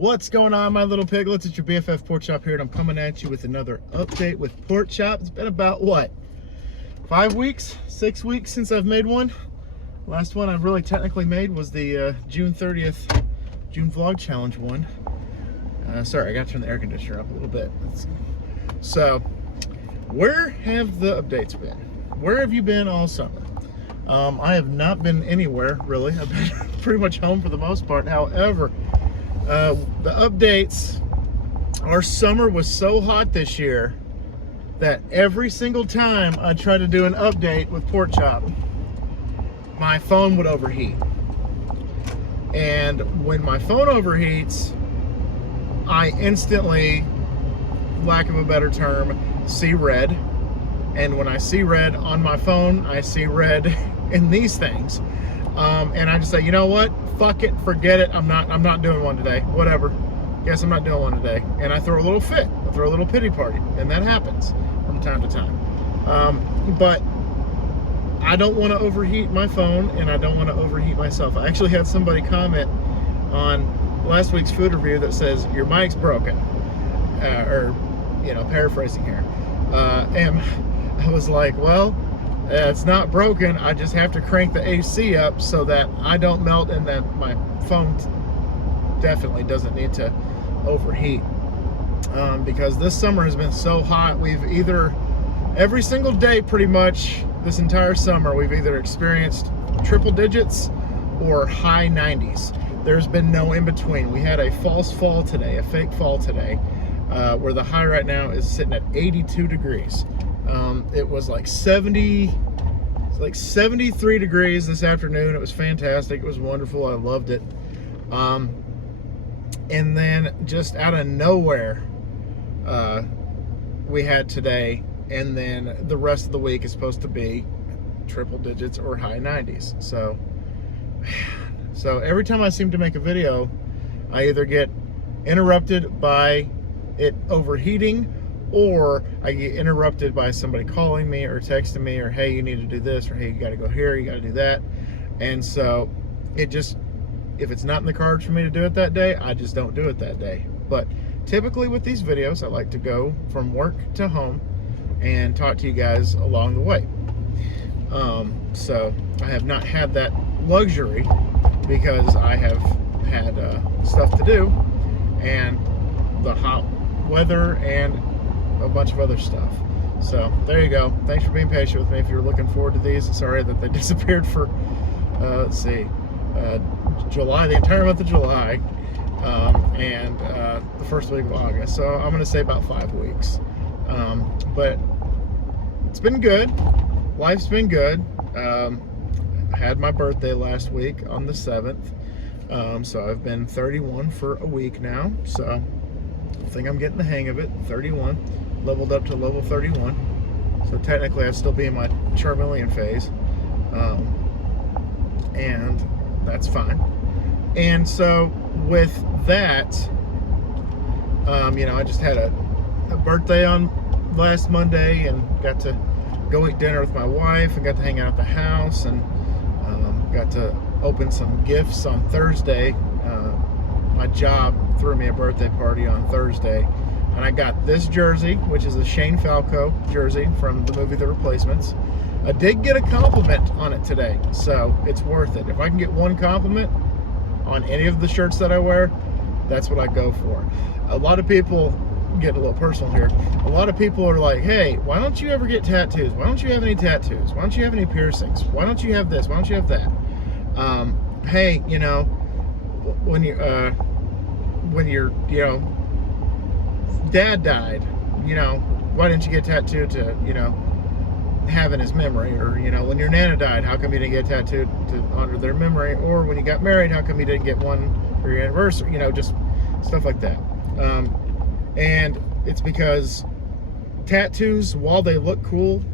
What's going on, my little piglets? It's your BFF Pork Chop here, and I'm coming at you with another update with Pork Chop. It's been about, what, 5 weeks, 6 weeks since I've made one. Last one I've really technically made was the June 30th June Vlog Challenge one. Sorry, I got to turn the air conditioner up a little bit. So, where have the updates been? Where have you been all summer? I have not been anywhere, really. I've been pretty much home for the most part. However, the updates, our summer was so hot this year that every single time I tried to do an update with Pork Chop, my phone would overheat. And when my phone overheats, I instantly, lack of a better term, see red. And when I see red on my phone, I see red in these things. And I just say, you know what? Fuck it, forget it. I'm not doing one today. Whatever. Guess I'm not doing one today. And I throw a little fit. I throw a little pity party, and that happens from time to time. But I don't want to overheat my phone, and I don't want to overheat myself. I actually had somebody comment on last week's food review that says your mic's broken, or paraphrasing here. And I was like, well, it's not broken. I just have to crank the AC up so that I don't melt and that my phone definitely doesn't need to overheat. Because this summer has been so hot. We've either, every single day pretty much this entire summer, we've either experienced triple digits or high 90s. There's been no in between. We had a false fall today, a fake fall today, where the high right now is sitting at 82 degrees. It was like 73 degrees this afternoon. It was fantastic. It was wonderful. I loved it. And then just out of nowhere, we had today, and then the rest of the week is supposed to be triple digits or high 90s. So every time I seem to make a video, I either get interrupted by it overheating, or I get interrupted by somebody calling me or texting me, or hey, you need to do this, or hey, you got to go here, you got to do that. And so it just, if it's not in the cards for me to do it that day, I just don't do it that day. But typically with these videos, I like to go from work to home and talk to you guys along the way. So I have not had that luxury because I have had stuff to do, and the hot weather and a bunch of other stuff. So there you go. Thanks for being patient with me. If you're looking forward to these, sorry that they disappeared for July, the entire month of July, and the first week of August. So I'm gonna say about 5 weeks. But it's been good. Life's been good. I had my birthday last week on the 7th. So I've been 31 for a week now. So I think I'm getting the hang of it. 31, leveled up to level 31. So technically I'd still be in my Charmeleon phase. And that's fine. And so with that, I just had a birthday on last Monday and got to go eat dinner with my wife and got to hang out at the house, and got to open some gifts on Thursday. My job threw me a birthday party on Thursday, and I got this jersey, which is a Shane Falco jersey from the movie The Replacements. I did get a compliment on it today, so it's worth it. If I can get one compliment on any of the shirts that I wear, that's what I go for. A lot of people, get a little personal here, a lot of people are like, hey, why don't you ever get tattoos? Why don't you have any tattoos? Why don't you have any piercings? Why don't you have this? Why don't you have that? Hey, when your dad died, why didn't you get tattooed to have in his memory? Or when your nana died, how come you didn't get tattooed to honor their memory? Or when you got married, how come you didn't get one for your anniversary? Just stuff like that. And it's because tattoos, while they look cool,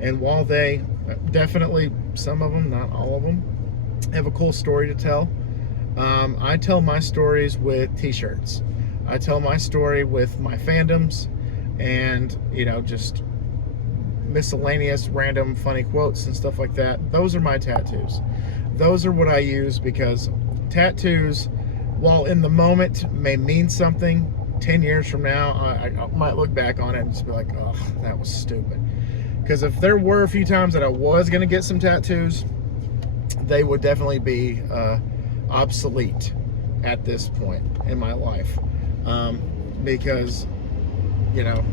and while they definitely, some of them, not all of them, have a cool story to tell, I tell my stories with t-shirts. I tell my story with my fandoms, and just miscellaneous random funny quotes and stuff like that. Those are my tattoos. Those are what I use, because tattoos while in the moment may mean something, 10 years from now, I might look back on it and just be like, oh, that was stupid. Because if there were a few times that I was going to get some tattoos, they would definitely be obsolete at this point in my life. Because, you know,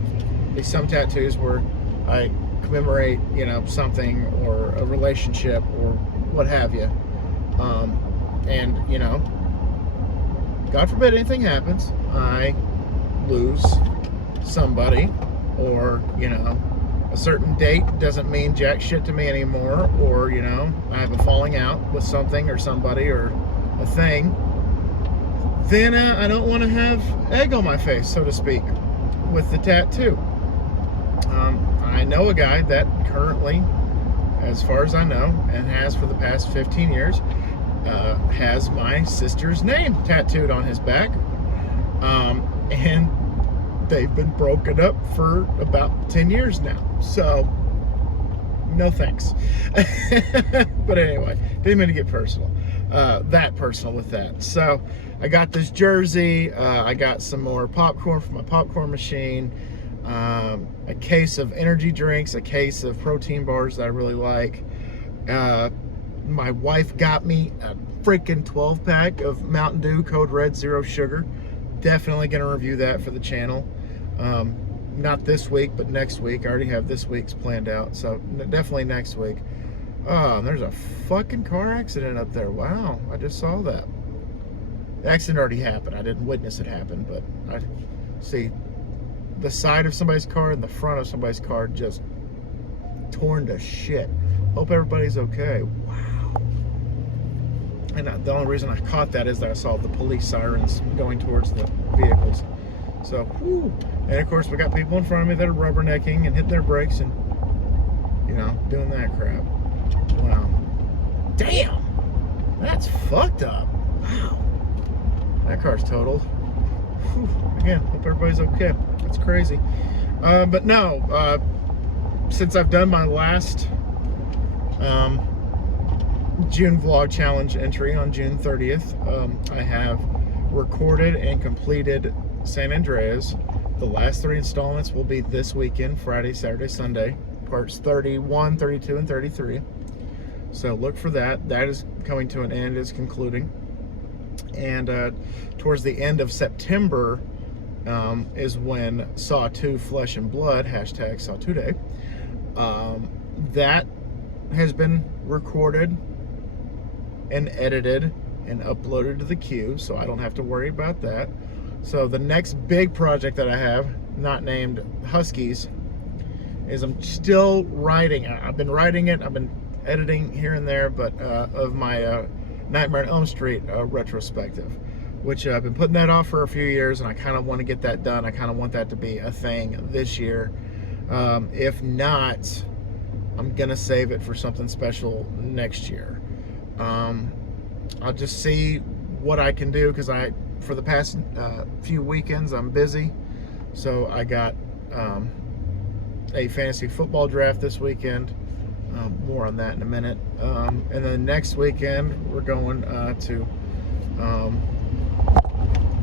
there's some tattoos where I commemorate, you know, something or a relationship or what have you. And, you know, God forbid anything happens, I lose somebody, or, you know, a certain date doesn't mean jack shit to me anymore, or, you know, I have a falling out with something or somebody or a thing, then I don't want to have egg on my face, so to speak, with the tattoo. I know a guy that currently, as far as I know, and has for the past 15 years, has my sister's name tattooed on his back. And they've been broken up for about 10 years now. So, no thanks. But anyway, didn't mean to get personal. That personal with that. So, I got this jersey. I got some more popcorn from my popcorn machine. A case of energy drinks, a case of protein bars that I really like. My wife got me a freaking 12-pack of Mountain Dew Code Red Zero Sugar. Definitely going to review that for the channel. Not this week, but next week. I already have this week's planned out, so definitely next week. Oh, and there's a fucking car accident up there. Wow, I just saw that. The accident already happened. I didn't witness it happen, but I see the side of somebody's car and the front of somebody's car just torn to shit. Hope everybody's okay. Wow. And the only reason I caught that is that I saw the police sirens going towards the vehicles. So, whew. And of course, we got people in front of me that are rubbernecking and hitting their brakes and, you know, doing that crap. Wow. Damn! That's fucked up. Wow. That car's totaled. Whew. Again, hope everybody's okay. That's crazy. But no, since I've done my last June vlog challenge entry on June 30th, I have recorded and completed San Andreas. The last 3 installments will be this weekend, Friday, Saturday, Sunday, parts 31, 32, and 33. So look for that. That is coming to an end, is concluding. And towards the end of September is when Saw 2 Flesh and Blood, hashtag Saw 2 Day, that has been recorded and edited and uploaded to the queue, so I don't have to worry about that. So the next big project that I have, not named Huskies, is I'm still writing. I've been writing it, I've been editing here and there, but of my Nightmare on Elm Street retrospective, which I've been putting that off for a few years, and I kind of want to get that done. I kind of want that to be a thing this year. If not, I'm gonna save it for something special next year. I'll just see what I can do, because for the past few weekends I'm busy. So I got a fantasy football draft this weekend. More on that in a minute. And then next weekend we're going to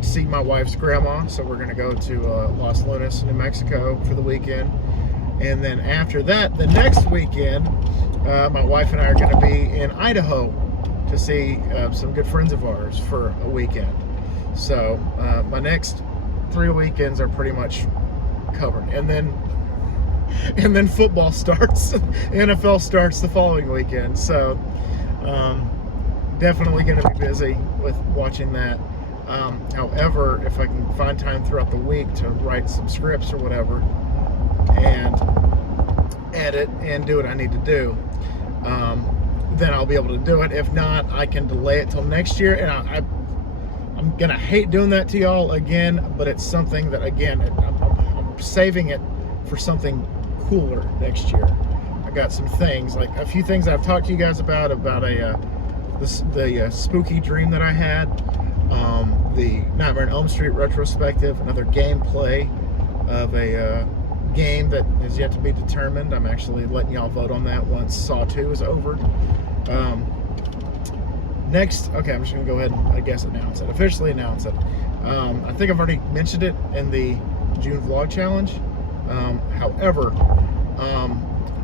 see my wife's grandma. So we're going to go to Los Lunas, New Mexico for the weekend. And then after that, the next weekend, my wife and I are going to be in Idaho to see some good friends of ours for a weekend. So my next 3 weekends are pretty much covered. And then football starts. NFL starts the following weekend. So definitely going to be busy with watching that. However, if I can find time throughout the week to write some scripts or whatever and edit and do what I need to do, then I'll be able to do it. If not, I can delay it till next year. And I'm gonna hate doing that to y'all again, but it's something that, again, I'm saving it for something cooler next year. I got some things, like a few things I've talked to you guys about the spooky dream that I had, the Nightmare on Elm Street retrospective, another gameplay of a game that is yet to be determined. I'm actually letting y'all vote on that once Saw 2 is over. next, okay, I'm just gonna go ahead and, I guess, announce it, officially announce it. I think I've already mentioned it in the June vlog challenge. However,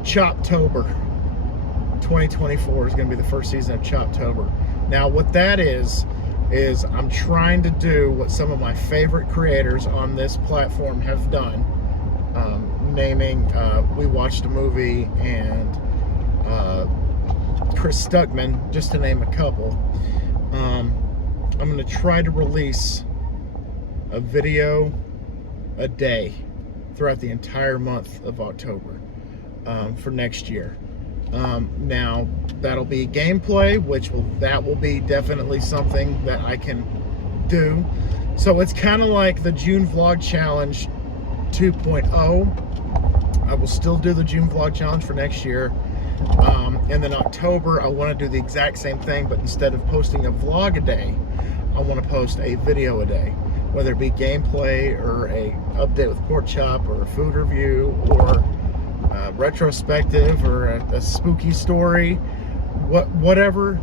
Choptober 2024 is gonna be the first season of Choptober. Now, what that is I'm trying to do what some of my favorite creators on this platform have done, naming We Watched a Movie and Chris Stuckman, just to name a couple. I'm going to try to release a video a day throughout the entire month of October for next year. Now, that'll be gameplay, that will be definitely something that I can do. So it's kind of like the June Vlog Challenge 2.0. I will still do the June Vlog Challenge for next year. And then October, I want to do the exact same thing, but instead of posting a vlog a day, I want to post a video a day, whether it be gameplay or a update with Pork Chop or a food review or a retrospective or a spooky story, whatever.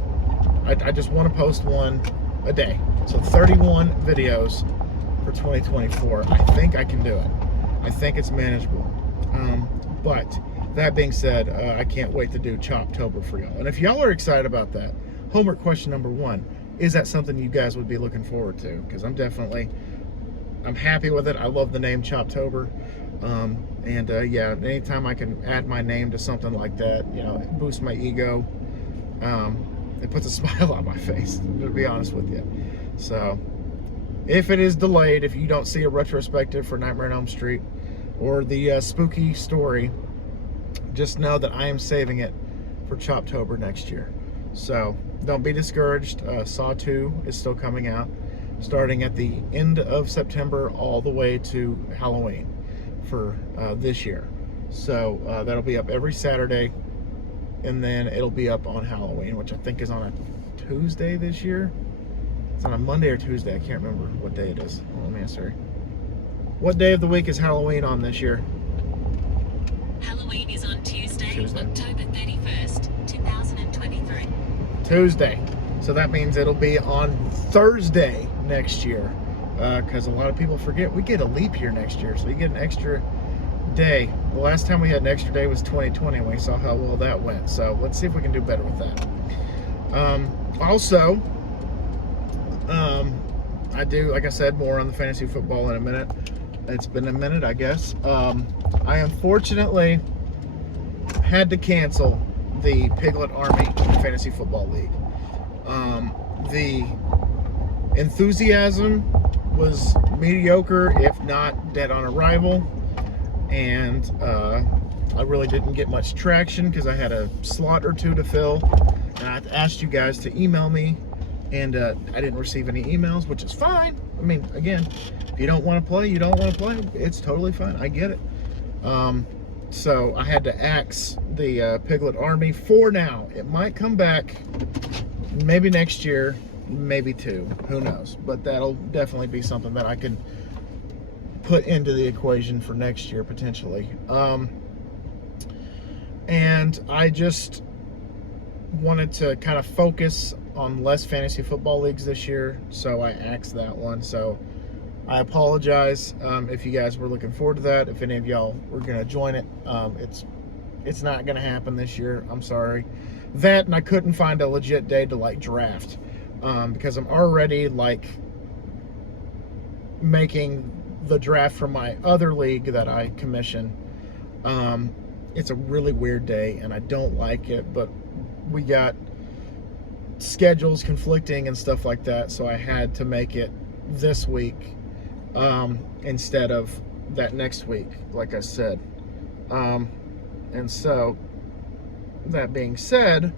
I just want to post one a day. So 31 videos for 2024. I think I can do it. I think it's manageable. But that being said, I can't wait to do Choptober for y'all. And if y'all are excited about that, homework question number 1, is that something you guys would be looking forward to? Because I'm happy with it. I love the name Choptober. Yeah, anytime I can add my name to something like that, you know, it boosts my ego. It puts a smile on my face, to be honest with you. So, if it is delayed, if you don't see a retrospective for Nightmare on Elm Street or the spooky story, just know that I am saving it for Choptober next year. So don't be discouraged. Saw 2 is still coming out, starting at the end of September all the way to Halloween for this year. So that'll be up every Saturday, and then it'll be up on Halloween, which I think is on a Tuesday this year. It's on a Monday or Tuesday. I can't remember what day it is. Let me answer. What day of the week is Halloween on this year? Halloween is on Tuesday, October 31st, 2023. Tuesday. So that means it'll be on Thursday next year. Because a lot of people forget we get a leap year next year. So you get an extra day. The last time we had an extra day was 2020, and we saw how well that went. So let's see if we can do better with that. Also, I do, like I said, more on the fantasy football in a minute. It's been a minute, I guess. I unfortunately had to cancel the Piglet Army Fantasy Football League. The enthusiasm was mediocre, if not dead on arrival, and I really didn't get much traction because I had a slot or two to fill, and I asked you guys to email me, and I didn't receive any emails, which is fine. I mean, again, if you don't want to play, you don't want to play. It's totally fine. I get it. So I had to axe the Piglet Army for now. It might come back maybe next year, maybe 2. Who knows? But that'll definitely be something that I can put into the equation for next year, potentially. And I just wanted to kind of focus on less fantasy football leagues this year, so I axed that one. So I apologize if you guys were looking forward to that. If any of y'all were going to join it, it's not going to happen this year. I'm sorry. That, and I couldn't find a legit day to like draft because I'm already like making the draft for my other league that I commission. It's a really weird day, and I don't like it, but we got schedules conflicting and stuff like that, so I had to make it this week instead of that next week, like I said. And so that being said,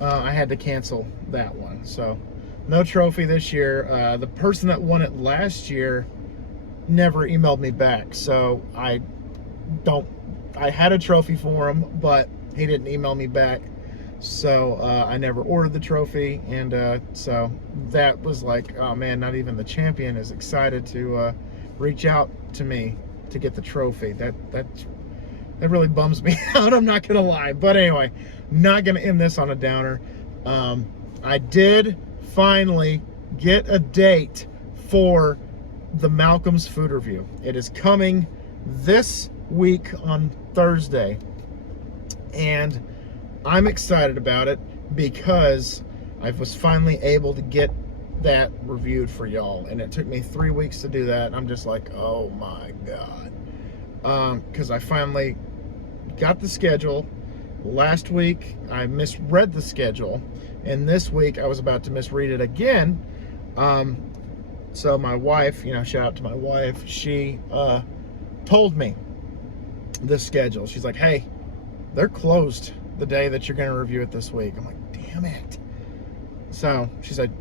I had to cancel that one. So no trophy this year. The person that won it last year never emailed me back, so I had a trophy for him, but he didn't email me back. So I never ordered the trophy, and so that was like, oh man, not even the champion is excited to reach out to me to get the trophy. That really bums me out, I'm not gonna lie. But anyway, not gonna end this on a downer. I did finally get a date for the Malcolm's food review. It is coming this week on Thursday, and I'm excited about it because I was finally able to get that reviewed for y'all, and it took me 3 weeks to do that. I'm just like, oh my god, because I finally got the schedule. Last week I misread the schedule, and this week I was about to misread it again. So my wife, you know, shout out to my wife, she told me the schedule. She's like, hey, they're closed the day that you're going to review it this week. I'm like, damn it. So she said,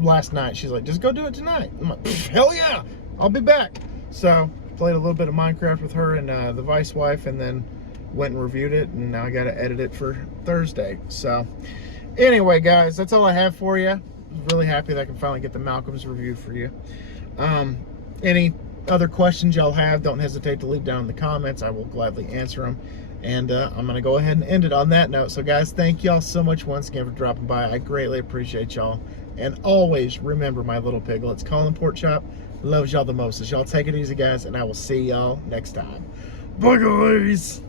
last night, she's like, just go do it tonight. I'm like, hell yeah, I'll be back. So played a little bit of Minecraft with her and the vice wife, and then went and reviewed it, and now I got to edit it for Thursday. So anyway, guys, that's all I have for you. Really happy that I can finally get the Malcolm's review for you. Any other questions y'all have, don't hesitate to leave down in the comments. I will gladly answer them. And I'm going to go ahead and end it on that note. So guys, thank y'all so much once again for dropping by. I greatly appreciate y'all. And always remember, my little piglets, Colin Porkchop loves y'all the most. So y'all take it easy, guys, and I will see y'all next time. Bye, guys.